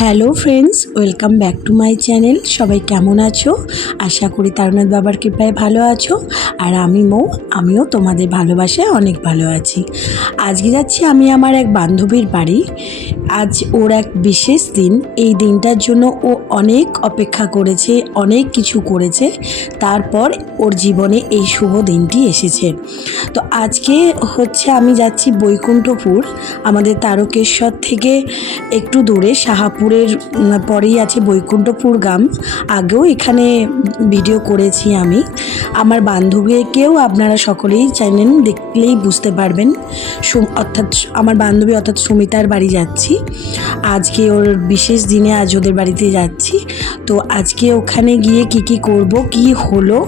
Hello friends, welcome back to my channel. সবাই কেমন আছো? আশা করি তারনাথ বাবার কৃপায় ভালো আছো। আর আমিও তোমাদের ভালোবাসায় অনেক ভালো আছি। আজকে যাচ্ছি আমি আমার এক বান্ধবীর বাড়ি। আজ ওর এক বিশেষ দিন। এই দিনটার জন্য ও অনেক অপেক্ষা করেছে, অনেক কিছু করেছে, তারপর ওর জীবনে এই শুভ দিনটি এসেছে। তো আজকে হচ্ছে আমি যাচ্ছি বৈকুণ্ঠপুর, আমাদের তারকেশ্বর থেকে একটু দূরে শাহাপুরের পরেই আছে বৈকুণ্ঠপুর গ্রাম। আগেও এখানে ভিডিও করেছি আমি। আমার বান্ধবীকেও আপনারা সকলেই চ্যানেল দেখলেই বুঝতে পারবেন। অর্থাৎ আমার বান্ধবী অর্থাৎ সুমিতার বাড়ি যাচ্ছি আজকে। ওর বিশেষ দিনে আজ ওদের বাড়িতে যাচ্ছি। তো আজকে ওখানে গিয়ে কি করব, কি হলো,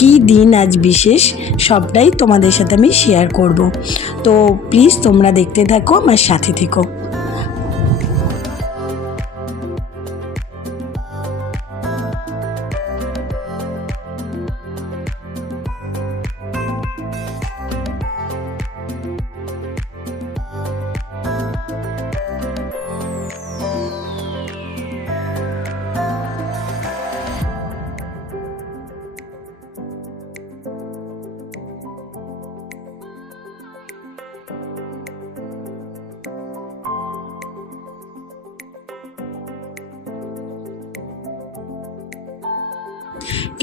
কি দিন আজ বিশেষ, সবটাই তোমাদের সাথে আমি শেয়ার করব। তো প্লিজ তোমরা দেখতে থাকো, আমার সাথে থেকো।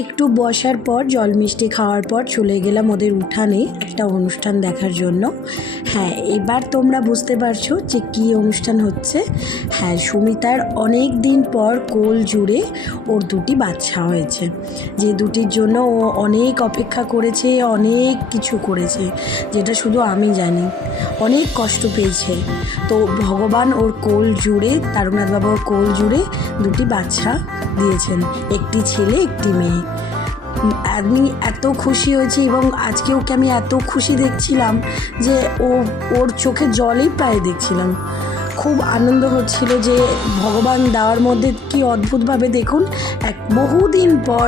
একটু বসার পর জল মিষ্টি খাওয়ার পর চলে গেলাম ওদের উঠানে একটা অনুষ্ঠান দেখার জন্য। হ্যাঁ, এবার তোমরা বুঝতে পারছো যে কী অনুষ্ঠান হচ্ছে। হ্যাঁ, সুমিতার অনেক দিন পর কোল জুড়ে ওর দুটি বাচ্চা হয়েছে, যে দুটির জন্য ও অনেক অপেক্ষা করেছে, অনেক কিছু করেছে, যেটা শুধু আমি জানি। অনেক কষ্ট পেয়েছে। তো ভগবান ওর কোল জুড়ে, তারনাথ বাবা ওর কোল জুড়ে দুটি বাচ্চা দিয়েছেন, একটি ছেলে একটি মেয়ে। আমি এত খুশি হয়েছি এবং আজকে ওকে আমি এত খুশি দেখছিলাম যে ওর চোখে জলেই প্রায় দেখছিলাম। খুব আনন্দ হচ্ছিল যে ভগবান দেওয়ার মধ্যে কি অদ্ভুতভাবে, দেখুন, বহুদিন পর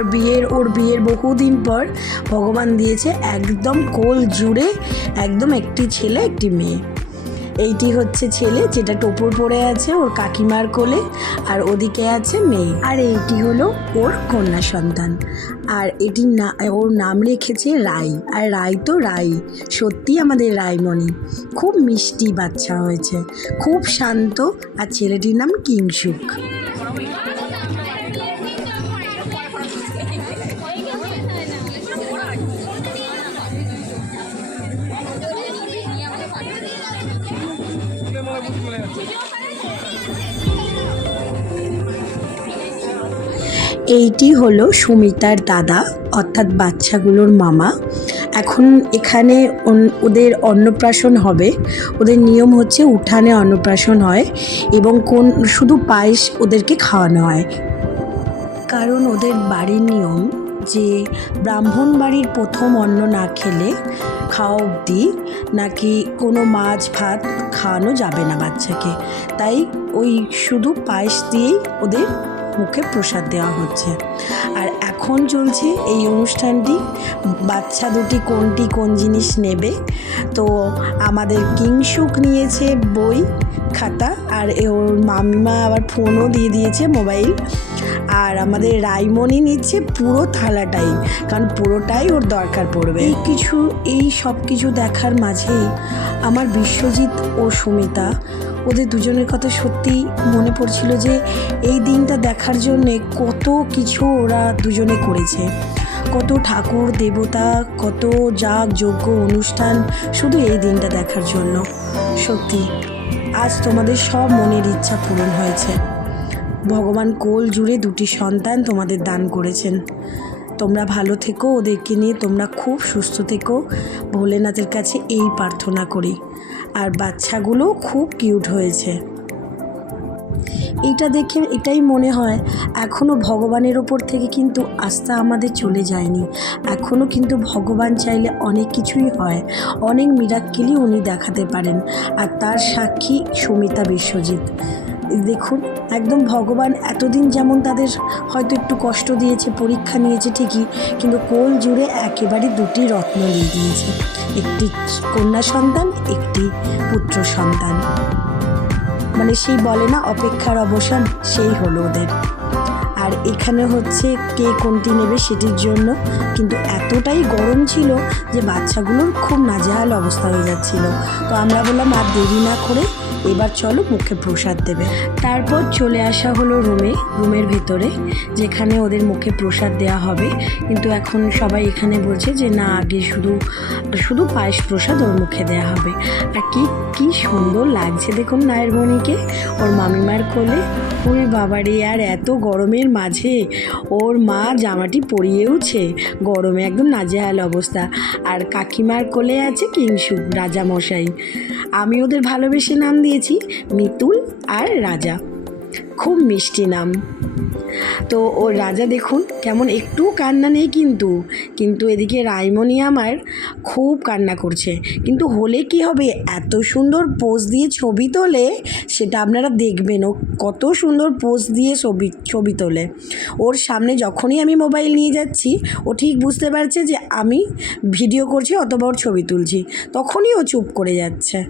ওর বিয়ের বহুদিন পর ভগবান দিয়েছে একদম কোল জুড়ে, একদম একটি ছেলে একটি মেয়ে। এইটি হচ্ছে ছেলে, যেটা টোপর পরে আছে ওর কাকিমার কোলে, আর ওদিকে আছে মেয়ে। আর এইটি হলো ওর কন্যা সন্তান। আর ওর নাম রেখেছে রাই। আর রাই তো রাই, সত্যি আমাদের রাইমণি। খুব মিষ্টি বাচ্চা হয়েছে, খুব শান্ত। আর ছেলেটির নাম কিংশুক। এইটি হলো সুমিতার দাদা, অর্থাৎ বাচ্চাগুলোর মামা। এখন এখানে ওদের অন্নপ্রাশন হবে। ওদের নিয়ম হচ্ছে উঠানে অন্নপ্রাশন হয় এবং শুধু পায়েস ওদেরকে খাওয়ানো হয়। কারণ ওদের বাড়ির নিয়ম যে ব্রাহ্মণ বাড়ির প্রথম অন্ন না খেলে খাওয়া অবধি নাকি কোনো মাছ ভাত খাওয়ানো যাবে না বাচ্চাকে। তাই ওই শুধু পায়েস দিয়েই ওদের মুখে প্রসাদ দেওয়া হচ্ছে। আর এখন চলছে এই অনুষ্ঠানটি। বাচ্চা দুটি কোন জিনিস নেবে, তো আমাদের কিংশুক নিয়েছে বই খাতা, আর ওর মামিমা আবার ফোনও দিয়ে দিয়েছে, মোবাইল। আর আমাদের রাইমণি নিচ্ছে পুরো থালাটাই, কারণ পুরোটাই ওর দরকার পড়বে। এই সব কিছু দেখার মাঝেই আমার বিশ্বজিৎ ও সুমিতা, ওদের দুজনের কথা সত্যি মনে পড়ছিল যে এই দিনটা দেখার জন্যে কত কিছু ওরা দুজনে করেছে। কত ঠাকুর দেবতা, কত যাগ যজ্ঞ অনুষ্ঠান, শুধু এই দিনটা দেখার জন্য। সত্যি আজ তোমাদের সব মনের ইচ্ছা পূরণ হয়েছে। ভগবান কোল জুড়ে দুটি সন্তান তোমাদের দান করেছেন। তোমরা ভালো থেকো, ওদেরকে নিয়ে তোমরা খুব সুস্থ থেকো, ভোলেনাথের কাছে এই প্রার্থনা করি। আর বাচ্চাগুলো খুব কিউট হয়েছে। এইটা দেখে এটাই মনে হয় এখনও ভগবানের ওপর থেকে কিন্তু আস্থা আমাদের চলে যায়নি। এখনও কিন্তু ভগবান চাইলে অনেক কিছুই হয়, অনেক মিরাক্কেলই উনি দেখাতে পারেন। আর তার সাক্ষী সুমিতা বিশ্বজিৎ। দেখুন, একদম ভগবান এতদিন যেমন তাদের হয়তো একটু কষ্ট দিয়েছে, পরীক্ষা নিয়েছে ঠিকই, কিন্তু কোল জুড়ে একেবারে দুটি রত্ন দিয়ে দিয়েছে, একটি কন্যা সন্তান, একটি পুত্র সন্তান। মানে সেই বলে না অপেক্ষার অবসান, সেই হলো ওদের। আর এখানে হচ্ছে কে কোনটি নেবে সেটির জন্য, কিন্তু এতটাই গরম ছিল যে বাচ্চাগুলোর খুব নাজেহাল অবস্থা হয়ে যাচ্ছিল। তো আমরা বললাম আর দেরি না করে এবার চলো মুখে প্রসাদ দেবে। তারপর চলে আসা হলো রুমের ভেতরে, যেখানে ওদের মুখে প্রসাদ দেওয়া হবে। কিন্তু এখন সবাই এখানে বলছে যে না, আগে শুধু পায়েস প্রসাদ ওর মুখে দেওয়া হবে। আর কি সুন্দর লাগছে দেখুন নায়ের মণিকে ওর মামিমার কোলে। ওই বাবারে, আর এত গরমের মাঝে ওর মা জামাটি পরিয়েওছে, গরমে একদম নাজেহাল অবস্থা। আর কাকিমার কোলে আছে কিংশুক রাজামশাই। আমি ওদের ভালোবেসে নাম দিয়েছি মিতুল আর রাজা, খুব মিষ্টি নাম। তো ওর রাজা দেখুন কেমন, একটু কান্না নেই কিন্তু এদিকে রাইমণি আমার খুব কান্না করছে। কিন্তু হলে কি হবে, এত সুন্দর পোজ দিয়ে ছবি তোলে, সেটা আপনারা দেখবেন ও কত সুন্দর পোজ দিয়ে ছবি তোলে। ওর সামনে যখনই আমি মোবাইল নিয়ে যাচ্ছি, ও ঠিক বুঝতে পারছে যে আমি ভিডিও করছি অথবা ওর ছবি তুলছি, তখনই ও চুপ করে যাচ্ছে।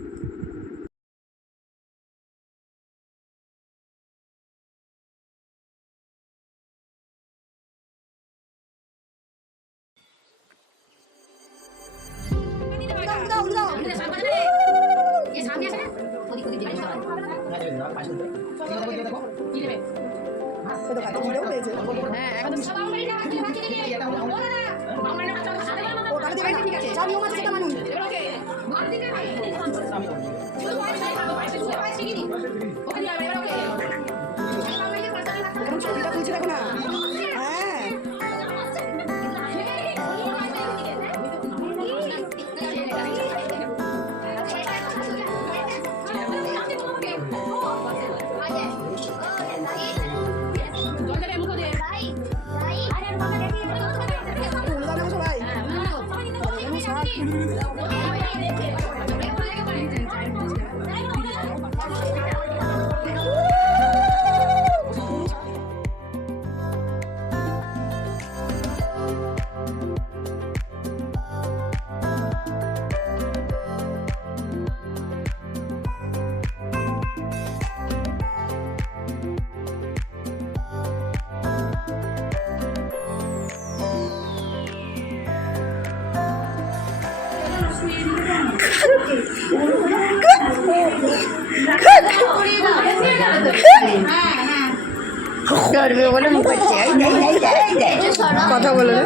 কথা বলে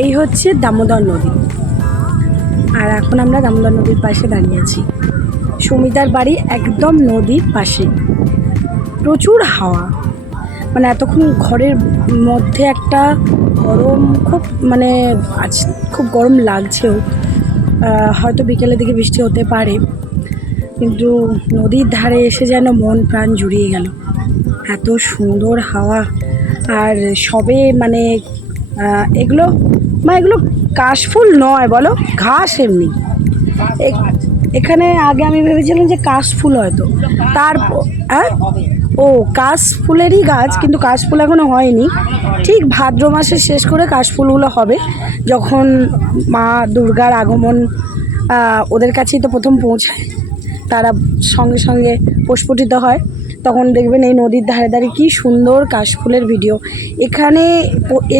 এই হচ্ছে দামোদর নদী। আর এখন আমরা দামোদর নদীর পাশে দাঁড়িয়ে আছি। সুমিতার বাড়ি একদম নদীর পাশে, প্রচুর হাওয়া। মানে এতক্ষণ ঘরের মধ্যে একটা গরম, খুব গরম লাগছেও। হয়তো বিকেলের দিকে বৃষ্টি হতে পারে, কিন্তু নদীর ধারে এসে যেন মন প্রাণ জুড়িয়ে গেল। এত সুন্দর হাওয়া। আর সবে এগুলো কাশফুল নয়, বলো ঘাস এমনি। এখানে আগে আমি ভেবেছিলাম যে কাশফুল হয়তো, তারপর কাশফুলেরই গাছ, কিন্তু কাশফুল এখনো হয়নি। ঠিক ভাদ্র মাসে শেষ করে কাশফুলগুলো হবে, যখন মা দুর্গার আগমন ওদের কাছেই তো প্রথম পৌঁছায়, তারা সঙ্গে সঙ্গে প্রস্ফুটিত হয়, তখন দেখবেন এই নদীর ধারে ধারে কী সুন্দর কাশফুলের ভিডিও। এখানে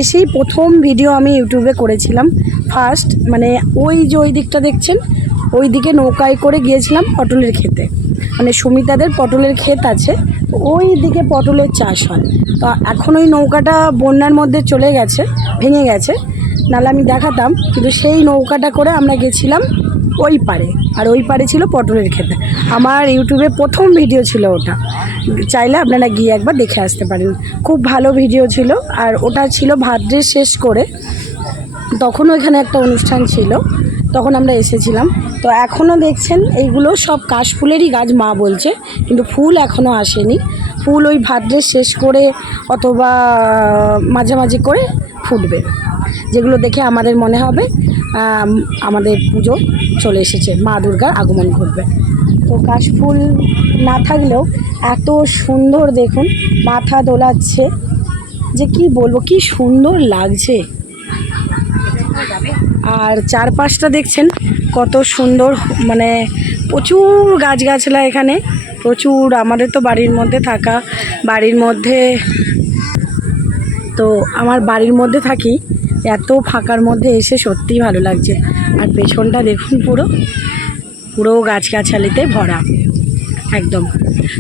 এসেই প্রথম ভিডিও আমি ইউটিউবে করেছিলাম ফার্স্ট, ওই যে ওই দিকটা দেখছেন, ওই দিকে নৌকায় করে গিয়েছিলাম পটলের ক্ষেতে। সুমিতাদের পটলের ক্ষেত আছে, ওই দিকে পটলের চাষ হয়। তো এখন ওই নৌকাটা বন্যার মধ্যে চলে গেছে, ভেঙে গেছে, নাহলে আমি দেখাতাম। কিন্তু সেই নৌকাটা করে আমরা গেছিলাম ওই পারে, আর ওই পারে ছিল পটলের ক্ষেতে। আমার ইউটিউবে প্রথম ভিডিও ছিল ওটা, চাইলে আপনারা গিয়ে একবার দেখে আসতে পারেন। খুব ভালো ভিডিও ছিল। আর ওটা ছিল ভাদ্রে শেষ করে, তখনও এখানে একটা অনুষ্ঠান ছিল, তখন আমরা এসেছিলাম। তো এখনও দেখছেন এইগুলো সব কাশফুলেরই গাছ মা বলছে, কিন্তু ফুল এখনও আসেনি। ফুল ওই ভাদ্রে শেষ করে অথবা মাঝামাঝি করে ফুটবে, যেগুলো দেখে আমাদের মনে হবে আমাদের পুজো চলে এসেছে, মা দুর্গার আগমন ঘটবে। তো কাশফুল না থাকলেও এত সুন্দর দেখুন, মাথা দোলাচ্ছে, যে কি বলবো, কি সুন্দর লাগছে। আর চারপাশটা দেখছেন কত সুন্দর, মানে প্রচুর গাছগাছলা এখানে, প্রচুর। আমাদের তো বাড়ির মধ্যে থাকা, বাড়ির মধ্যে তো আমার বাড়ির মধ্যে থাকি, এত ফাঁকার মধ্যে এসে সত্যিই ভালো লাগছে। আর পেছনটা দেখুন পুরো পুরো গাছগাছালিতে ভরা একদম।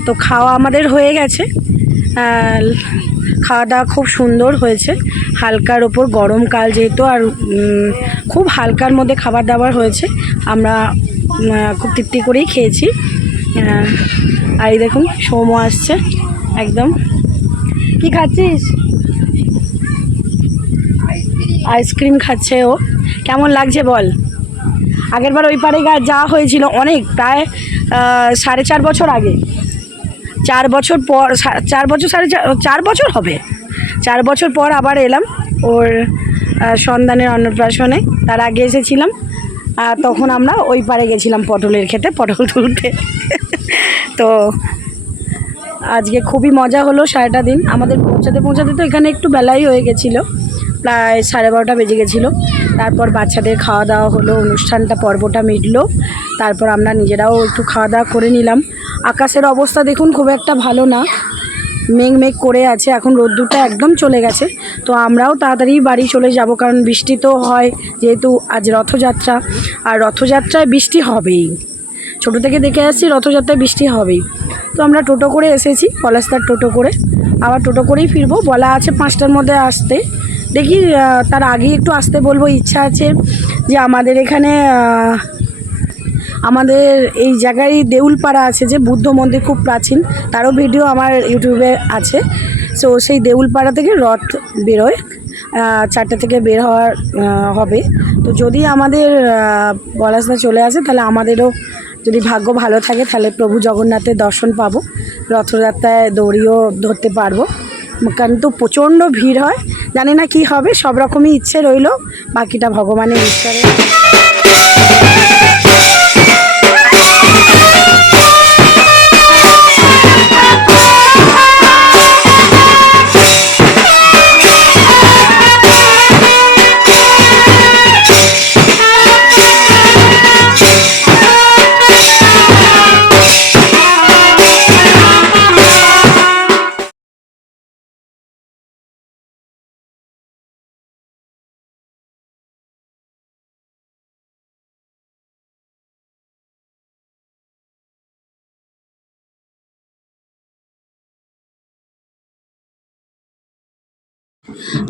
তো খাওয়া আমাদের হয়ে গেছে, খাওয়া দাওয়া খুব সুন্দর হয়েছে, হালকার ওপর, গরমকাল যেহেতু, আর খুব হালকার মধ্যে খাবার দাবার হয়েছে। আমরা খুব তৃপ্তি করেই খেয়েছি। আর এই দেখুন সৌম্য আসছে একদম। কি খাচ্ছিস? আইসক্রিম খাচ্ছে ও। কেমন লাগছে বল? আগেরবার ওই পারে যাওয়া হয়েছিল অনেক, প্রায় 4.5 বছর আগে, 4 বছর পর, 4 বছর, 4.5 বছর হবে, 4 বছর পর আবার এলাম ওর সন্তানের অন্নপ্রাশনে। তার আগে এসেছিলাম, তখন আমরা ওই পারে গেছিলাম পটলের খেতে, পটল তুলতে। তো আজকে খুবই মজা হলো সারাটা দিন। আমাদের পৌঁছাতে তো এখানে একটু বেলাই হয়ে গেছিলো, প্রায় 12:30 বেজে গেছিলো। তারপর বাচ্চাদের খাওয়া দাওয়া হলো, অনুষ্ঠানটা পর্বটা মিটলো। তারপর আমরা নিজেরাও একটু খাওয়া দাওয়া করে নিলাম। আকাশের অবস্থা দেখুন খুব একটা ভালো না, মেঘ করে আছে। এখন রোদ্দুরটা একদম চলে গেছে। তো আমরাও তাড়াতাড়ি বাড়ি চলে যাব, কারণ বৃষ্টি তো হয়, যেহেতু আজ রথযাত্রা। আর রথযাত্রায় বৃষ্টি হবেই, ছোটো থেকে দেখে আসছি রথযাত্রায় বৃষ্টি হবেই। তো আমরা টোটো করে এসেছি, পলাশদার টোটো করে, আবার টোটো করেই ফিরবো। বলা আছে 5টার মধ্যে আসতে, দেখি তার আগেই একটু আসতে বলবো। ইচ্ছা আছে যে আমাদের এখানে, আমাদের এই জায়গায় দেউলপাড়া আছে, যে বুদ্ধ মন্দির খুব প্রাচীন, তারও ভিডিও আমার ইউটিউবে আছে। সো সেই দেউলপাড়া থেকে রথ বেরোয়, 4টে থেকে বের হওয়ার হবে। তো যদি আমাদের পলাশদা চলে আসে, তাহলে আমাদেরও যদি ভাগ্য ভালো থাকে, তাহলে প্রভু জগন্নাথের দর্শন পাবো, রথযাত্রায় দড়িও ধরতে পারবো। কিন্তু প্রচণ্ড ভিড় হয়, জানি না কি হবে, সব রকমই ইচ্ছে রইল, বাকিটা ভগবানের ঈশ্বরের।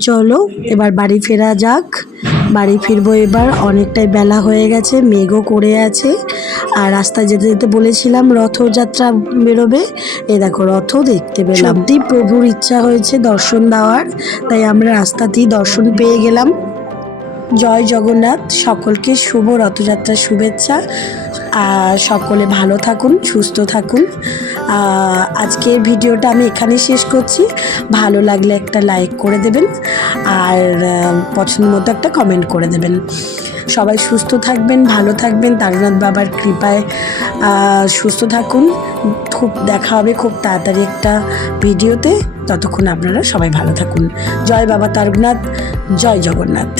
চলো এবার বাড়ি ফেরা যাক, বাড়ি ফিরবো এবার। অনেকটাই বেলা হয়ে গেছে, মেঘও করে আছে। আর রাস্তায় যেতে যেতে বলেছিলাম রথযাত্রা বেরোবে, এ দেখো রথও দেখতে পেলাম। সত্যি প্রভুর ইচ্ছা হয়েছে দর্শন দেওয়ার, তাই আমরা রাস্তাতেই দর্শন পেয়ে গেলাম। জয় জগন্নাথ, সকলকে শুভ রথযাত্রার শুভেচ্ছা। সকলে ভালো থাকুন, সুস্থ থাকুন। আজকের ভিডিওটা আমি এখানে শেষ করছি। ভালো লাগলে একটা লাইক করে দেবেন, আর পছন্দ মতো একটা কমেন্ট করে দেবেন। সবাই সুস্থ থাকবেন, ভালো থাকবেন, তারনাথ বাবার কৃপায় সুস্থ থাকুন। খুব দেখা হবে খুব তাড়াতাড়ি একটা ভিডিওতে। ততক্ষণ আপনারা সবাই ভালো থাকুন। জয় বাবা তারনাথ, জয় জগন্নাথ।